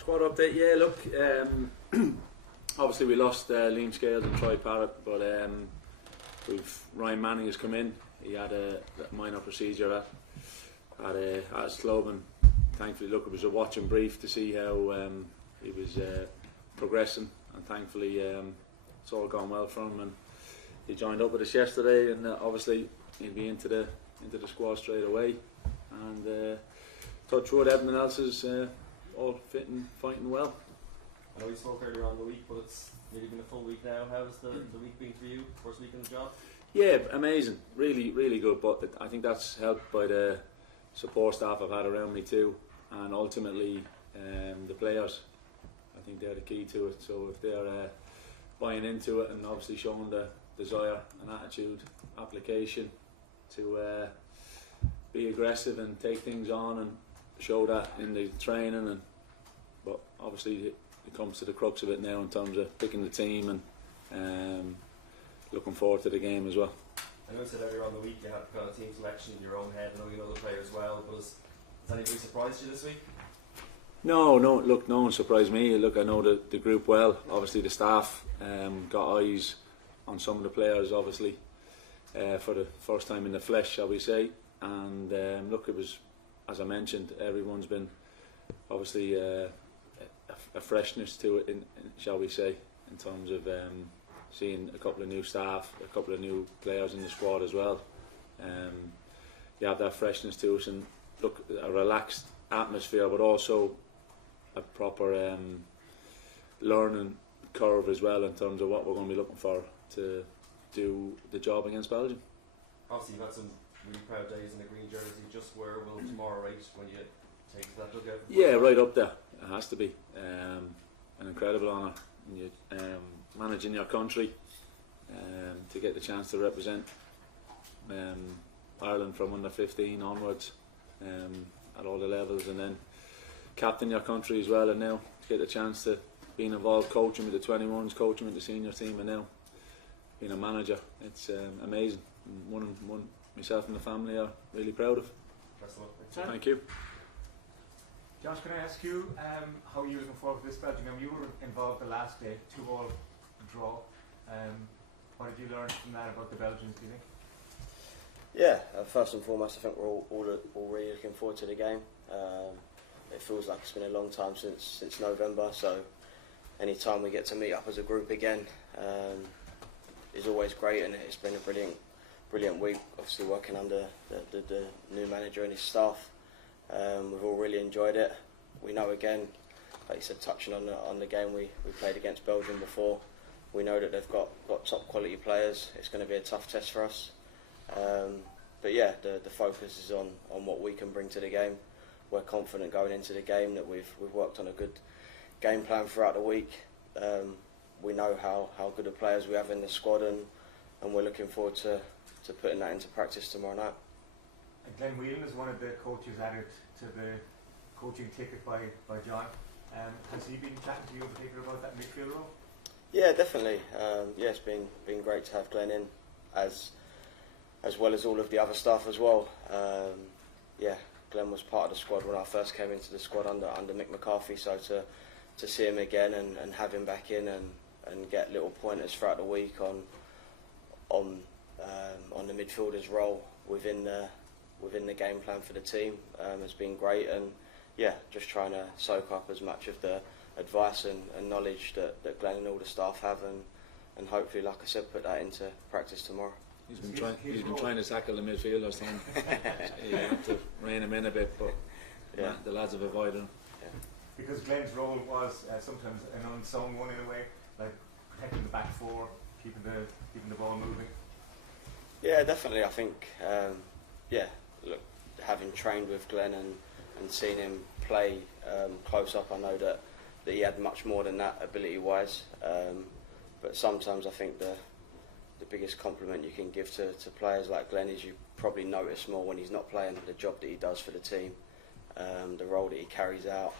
Squad update, yeah, look, obviously we lost Liam Scales and Troy Parrott, but Ryan Manning has come in. He had a minor procedure at his club, and thankfully, look, it was a watch and brief to see how he was progressing, and thankfully it's all gone well for him, and he joined up with us yesterday, and obviously he'll be into the squad straight away, and touch wood, everything else is all fitting, fighting well. I know you spoke earlier on the week, but it's nearly been a full week now. How's the week been for you? First week in the job? Yeah, amazing. Really, really good. But I think that's helped by the support staff I've had around me too, and ultimately the players. I think they're the key to it. So if they're buying into it and obviously showing the desire and attitude, application to be aggressive and take things on and show that in the training, but obviously it comes to the crux of it now in terms of picking the team and looking forward to the game as well. I know you said earlier on the week you had kind of team selection in your own head. I know you know the players well, but has anybody surprised you this week? No. Look, no one surprised me. Look, I know the group well. Obviously, the staff got eyes on some of the players, obviously, for the first time in the flesh, shall we say. And look, it was, as I mentioned, everyone's been obviously a freshness to it, shall we say, in terms of seeing a couple of new staff, a couple of new players in the squad as well. You have that freshness to us, and look, a relaxed atmosphere, but also a proper learning curve as well in terms of what we're going to be looking for to do the job against Belgium. Obviously, you've had some really proud days in the green jersey. Just where will tomorrow rate when you take that look out? Yeah, right up there. It has to be an incredible honour. Managing your country, to get the chance to represent Ireland from under 15 onwards at all the levels, and then captain your country as well, and now to get the chance to being involved coaching with the 21s, coaching with the senior team, and now being a manager. It's amazing. One myself and the family are really proud of. Thank you. Josh, can I ask you how you're looking forward to this Belgium game? You were involved the last day, 2-2 draw. What did you learn from that about the Belgians, do you think? Yeah, first and foremost, I think we're all really looking forward to the game. It feels like it's been a long time since November, so any time we get to meet up as a group again is always great, and it's been a brilliant week. Obviously, working under the new manager and his staff. We've all really enjoyed it. We know, again, like you said, touching on the game we played against Belgium before, we know that they've got top quality players. It's going to be a tough test for us. But yeah, the focus is on what we can bring to the game. We're confident going into the game that we've worked on a good game plan throughout the week. We know how good the players we have in the squad, and we're looking forward to putting that into practice tomorrow night. Glenn Whelan is one of the coaches added to the coaching ticket by John. Has he been chatting to you in particular about that midfield role? Yeah, definitely. It's been great to have Glenn in, as well as all of the other staff as well. Glenn was part of the squad when I first came into the squad under Mick McCarthy, so to see him again and have him back in and get little pointers throughout the week on the midfielder's role within the game plan for the team has been great, and just trying to soak up as much of the advice and knowledge that Glenn and all the staff have, and hopefully, like I said, put that into practice tomorrow. He's been trying to tackle the midfielders, so you have to rein him in a bit, but the lads have avoided him. Yeah. Because Glenn's role was sometimes an unsung one in a way, like protecting the back four, keeping the ball moving. Yeah, definitely. I think, look, having trained with Glenn and seen him play close up, I know that he had much more than that ability-wise. But sometimes I think the biggest compliment you can give to players like Glenn is you probably notice more when he's not playing the job that he does for the team. The role that he carries out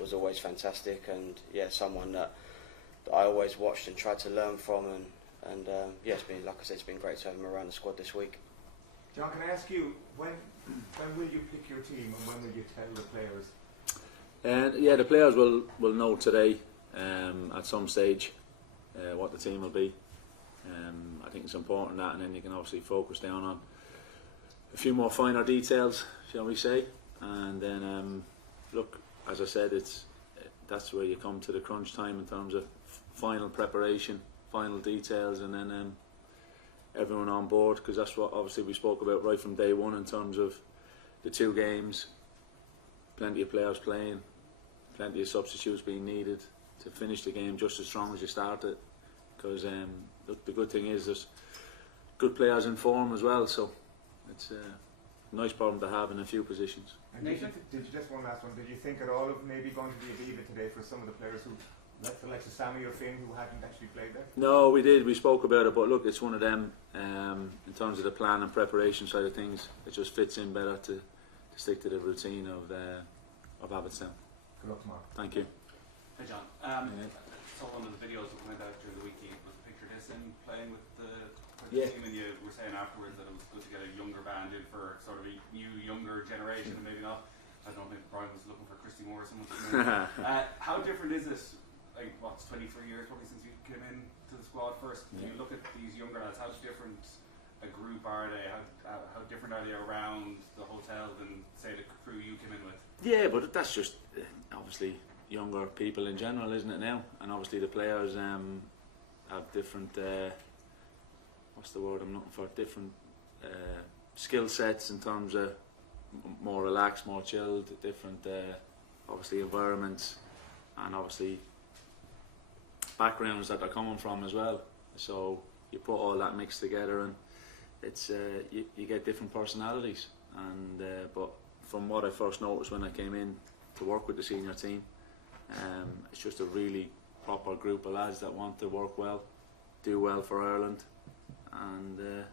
was always fantastic, and someone that I always watched and tried to learn from, and it's been, like I said, it's been great to have him around the squad this week. John, can I ask you, when will you pick your team and when will you tell the players? And yeah, the players will know today at some stage what the team will be. I think it's important that, and then you can obviously focus down on a few more finer details, shall we say. And then look, as I said, that's where you come to the crunch time in terms of final preparation, final details, and then everyone on board, because that's what obviously we spoke about right from day one in terms of the 2 games, plenty of players playing, plenty of substitutes being needed to finish the game just as strong as you started. Because look, the good thing is there's good players in form as well, so it's a nice problem to have in a few positions. And did you just one last one? Did you think at all of maybe going to the Aviva today for some of the players who, like Sammy or Finn, who hadn't actually played there? No, we did. We spoke about it, but look, it's one of them. In terms of the plan and preparation side of things, it just fits in better to stick to the routine of Abbottstown. Good luck tomorrow. Thank you. Hey John, saw one of the videos that went out during the week. Was the picture this in playing with the team, and you were saying afterwards that it was good to get a younger band in for sort of a new, younger generation, and maybe not. I don't think Brian was looking for Christy Moore or someone. How different is it? Like, what's 23 years probably since you came in to the squad first? Do you look at these younger lads? How different a group are they? How different are they around the hotel than say the crew you came in with? Yeah, but that's just obviously younger people in general, isn't it now? And obviously the players have different what's the word I'm looking for? Different skill sets in terms of more relaxed, more chilled, different obviously environments, and obviously backgrounds that they're coming from as well. So you put all that mix together, and it's you get different personalities. And but from what I first noticed when I came in to work with the senior team, it's just a really proper group of lads that want to work well, do well for Ireland, and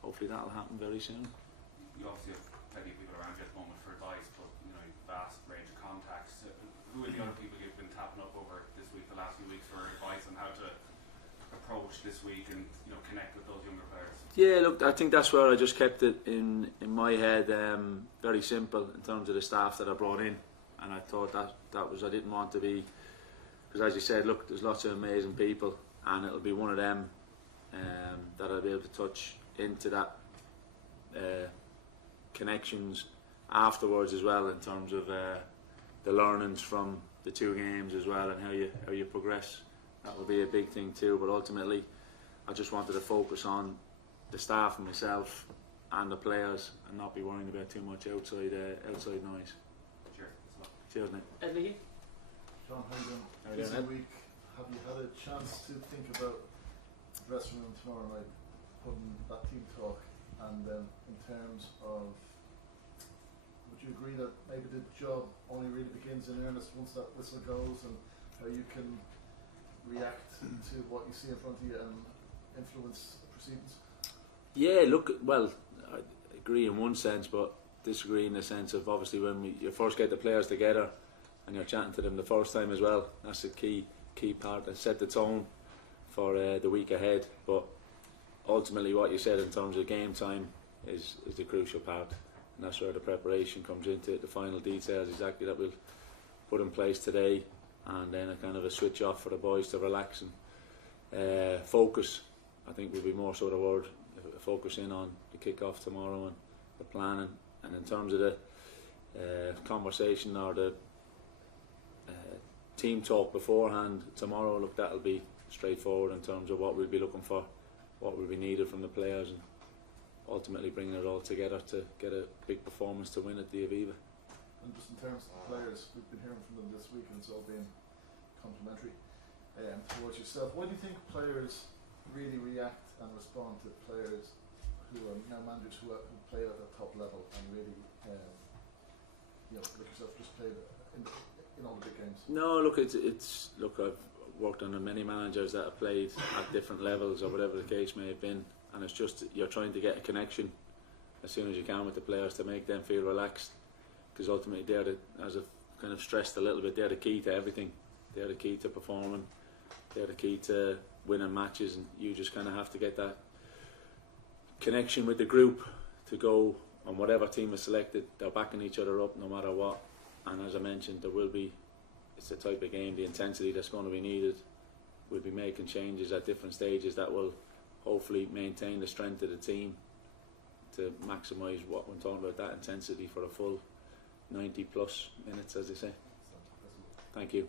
hopefully that'll happen very soon. You obviously have plenty of people around you at the moment for advice, but you know, vast range of contacts. Who are the other people you've been tapping up over this week, the last few weeks, for advice on how to approach this week and connect with those younger players? Yeah, look, I think that's where I just kept it in my head, very simple in terms of the staff that I brought in, and I thought that was, I didn't want to be, because as you said, look, there's lots of amazing people, and it'll be one of them that I'll be able to touch into that connections afterwards as well, in terms of the learnings from the 2 games as well, and how you progress. That will be a big thing too. But ultimately, I just wanted to focus on the staff and myself and the players, and not be worrying about too much outside noise. Cheers, Nick. Eddie? John, how are you doing? This week, have you had a chance to think about the dressing room tomorrow night, putting that team talk, and then in terms of, would you agree that maybe the job only really begins in earnest once that whistle goes, and how you can react to what you see in front of you and influence proceedings? Yeah, look, well, I agree in one sense, but disagree in the sense of obviously when you first get the players together and you're chatting to them the first time as well, that's a key part that set the tone for the week ahead. But ultimately what you said in terms of game time is the crucial part, and that's where the preparation comes into it, the final details exactly that we'll put in place today, and then a kind of a switch off for the boys to relax and focus. I think will be more so the word, focus in on the kick-off tomorrow and the planning. And in terms of the conversation or the team talk beforehand tomorrow, look, that'll be straightforward in terms of what we'll be looking for, what will be needed from the players, and ultimately bringing it all together to get a big performance to win at the Aviva. And just in terms of the players, we've been hearing from them this week, and it's all been complimentary towards yourself. Why do you think players really react and respond to players who are now managers who play at the top level and really, like yourself, just played in all the big games? No, look, look, I've worked under many managers that have played at different levels or whatever the case may have been, and it's just you're trying to get a connection as soon as you can with the players to make them feel relaxed, because ultimately they're as I've kind of stressed a little bit, they're the key to everything. They're the key to performing, they're the key to winning matches, and you just kind of have to get that connection with the group to go on whatever team is selected. They're backing each other up no matter what, and as I mentioned, there will be, it's the type of game, the intensity that's going to be needed. We'll be making changes at different stages that will hopefully maintain the strength of the team to maximise what we're talking about, that intensity for a full 90 plus minutes, as they say. Thank you.